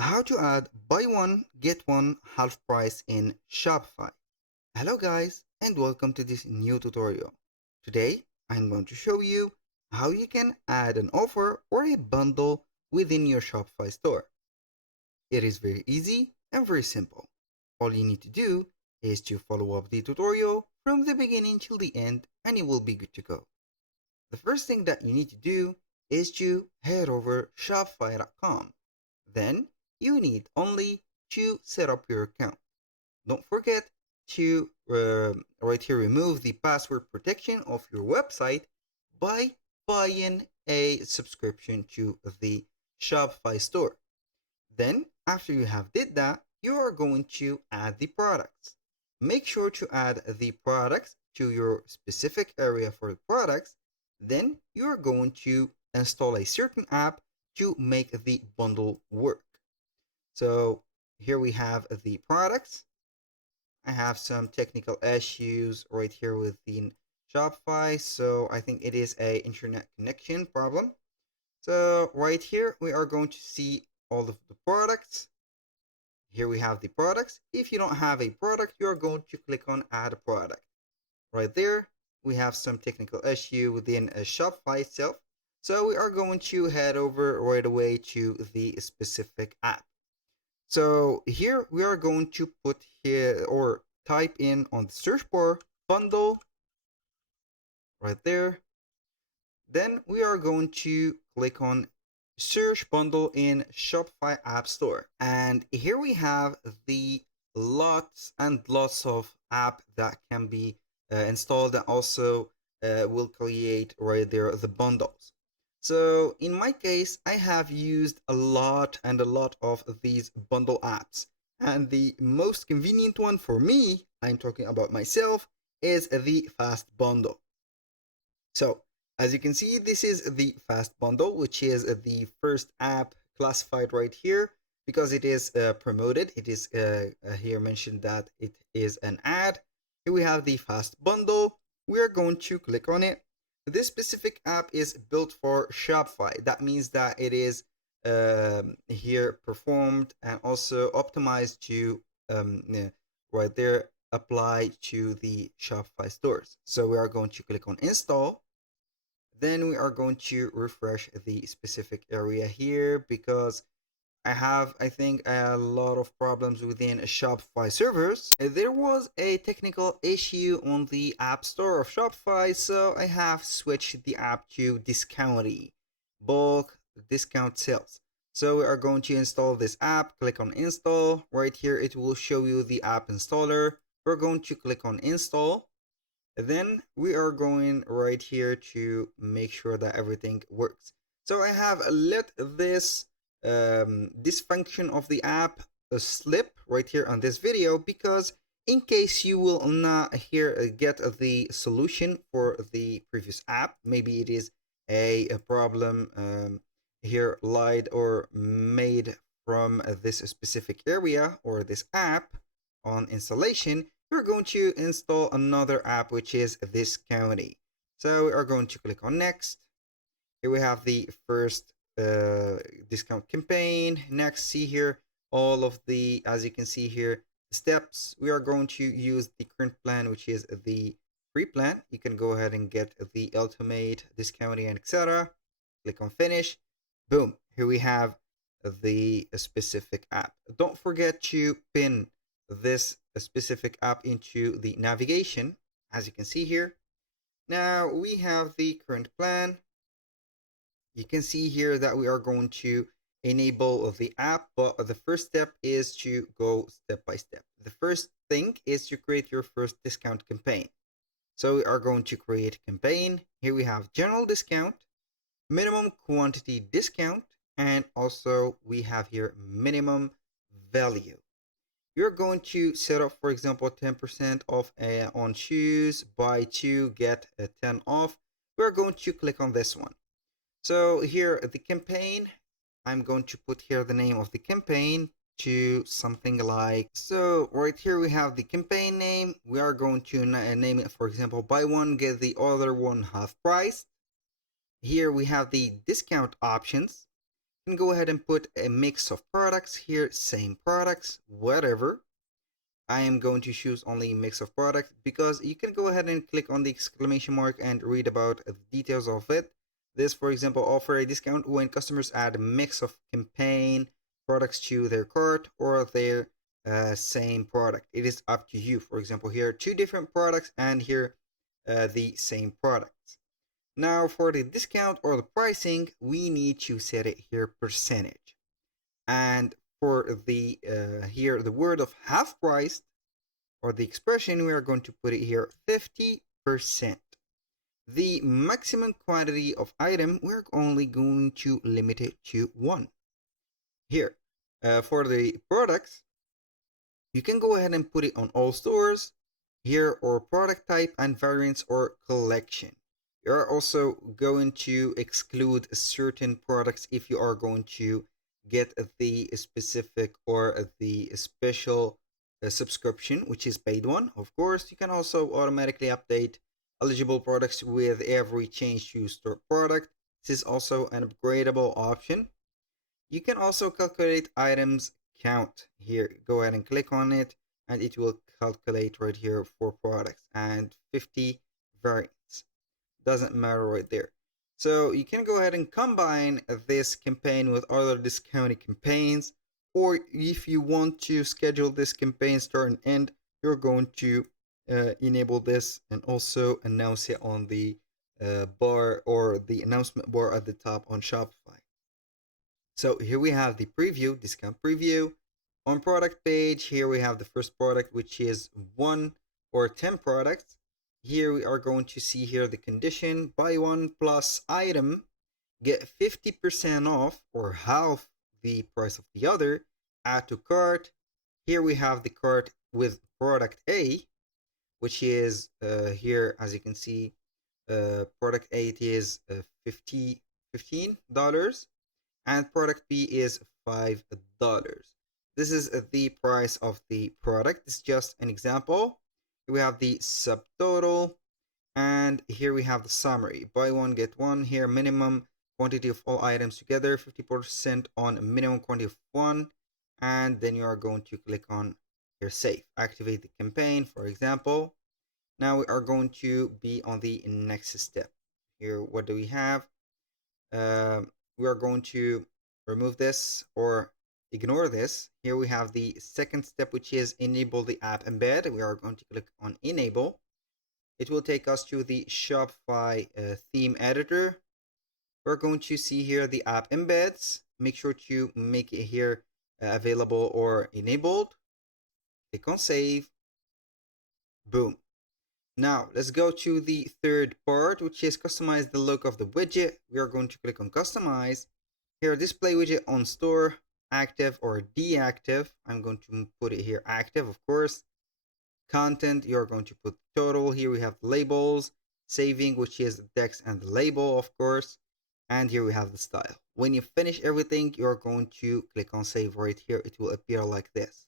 How to add buy one get one half price in Shopify. Hello guys and welcome to this new tutorial. Today I'm going to show you how you can add an offer or a bundle within your Shopify store. It is very easy and very simple. All you need to do is to follow up the tutorial from the beginning till the end and you will be good to go. The first thing that you need to do is to head over shopify.com. Then you need only to set up your account. Don't forget to right here remove the password protection of your website by buying a subscription to the Shopify store. Then after you have did that, you are going to add the products. Make sure to add the products to your specific area for the products. Then you are going to install a certain app to make the bundle work. So here we have the products. I have some technical issues right here within Shopify. So I think it is a internet connection problem. So right here, we are going to see all of the products. Here we have the products. If you don't have a product, you're going to click on add a product. Right there, we have some technical issue within a Shopify itself. So we are going to head over right away to the specific app. So here we are going to put here or type in on the search bar bundle right there. Then we are going to click on search bundle in Shopify App Store. And here we have the lots and lots of app that can be installed that also will create right there the bundles. So in my case, I have used a lot of these bundle apps. And the most convenient one for me, I'm talking about myself, is the Fast Bundle. So as you can see, this is the Fast Bundle, which is the first app classified right here because it is promoted. It is here mentioned that it is an ad. Here we have the Fast Bundle. We are going to click on it. This specific app is built for Shopify. That means that it is here performed and also optimized to right there apply to the Shopify stores. So we are going to click on install. Then we are going to refresh the specific area here because I think, a lot of problems within Shopify servers. There was a technical issue on the App Store of Shopify, so I have switched the app to Discounty, bulk discount sales. So we are going to install this app. Click on install. Right here, it will show you the app installer. We're going to click on install. Then we are going right here to make sure that everything works. So I have let this function of the app slip right here on this video because in case you will not here get the solution for the previous app, maybe it is a problem here lied or made from this specific area or this app on installation, we're going to install another app which is this county. So we are going to click on next. Here we have the first discount campaign. Next, see here all of the, as you can see here, steps. We are going to use the current plan, which is the free plan. You can go ahead and get the ultimate discounting and etc. Click on finish. Boom. Here we have the specific app. Don't forget to pin this specific app into the navigation, as you can see here. Now we have the current plan. You can see here that we are going to enable the app, but the first step is to go step by step. The first thing is to create your first discount campaign. So we are going to create a campaign. Here we have general discount, minimum quantity discount, and also we have here minimum value. You're going to set up, for example, 10% off on shoes, buy two, get a 10 off. We're going to click on this one. So here, the campaign, I'm going to put here the name of the campaign to something like, so right here we have the campaign name. We are going to name it, for example, buy one, get the other one half price. Here we have the discount options. You can go ahead and put a mix of products here, same products, whatever. I am going to choose only mix of products because you can go ahead and click on the exclamation mark and read about the details of it. This, for example, offer a discount when customers add a mix of campaign products to their cart or their same product. It is up to you. For example, here two different products and here the same products. Now for the discount or the pricing, we need to set it here percentage. And for the here the word of half price or the expression, we are going to put it here 50%. The maximum quantity of item, we're only going to limit it to one. Here, for the products, you can go ahead and put it on all stores here, or product type and variants or collection. You are also going to exclude certain products if you are going to get the specific or the special subscription, which is paid one. Of course, you can also automatically update eligible products with every change to store product. This is also an upgradable option. You can also calculate items count here. Go ahead and click on it and it will calculate right here for products and 50 variants. Doesn't matter right there. So you can go ahead and combine this campaign with other discounted campaigns, or if you want to schedule this campaign start and end, you're going to enable this and also announce it on the bar or the announcement bar at the top on Shopify. So here we have the preview, discount preview. On product page, here we have the first product, which is 1 or 10 products. Here we are going to see here the condition, buy one plus item, get 50% off or half the price of the other, add to cart. Here we have the cart with product A, which is here, as you can see, product A is $15 and product B is $5. This is the price of the product. It's just an example. Here we have the subtotal, and here we have the summary. Buy one, get one. Here, minimum quantity of all items together, 50% on minimum quantity of one. And then you are going to click on here, save. Activate the campaign, for example. Now we are going to be on the next step. Here, what do we have? We are going to remove this or ignore this. Here we have the second step, which is enable the app embed. We are going to click on enable. It will take us to the Shopify theme editor. We're going to see here the app embeds. Make sure to make it here available or enabled. Click on save. Boom. Now let's go to the third part, which is customize the look of the widget. We are going to click on customize. Here, display widget on store, active or deactive. I'm going to put it here active, of course. Content, you're going to put total. Here we have labels, saving, which is the text and the label, of course. And here we have the style. When you finish everything, you're going to click on save right here. It will appear like this.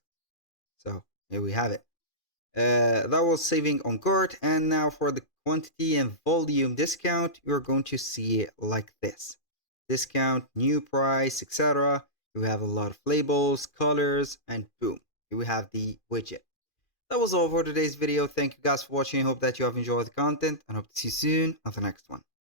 So here we have it. That was saving on cart. And now for the quantity and volume discount, you're going to see it like this. Discount, new price, etc. You have a lot of labels, colors, and boom, here we have the widget. That was all for today's video. Thank you guys for watching. I hope that you have enjoyed the content and hope to see you soon on the next one.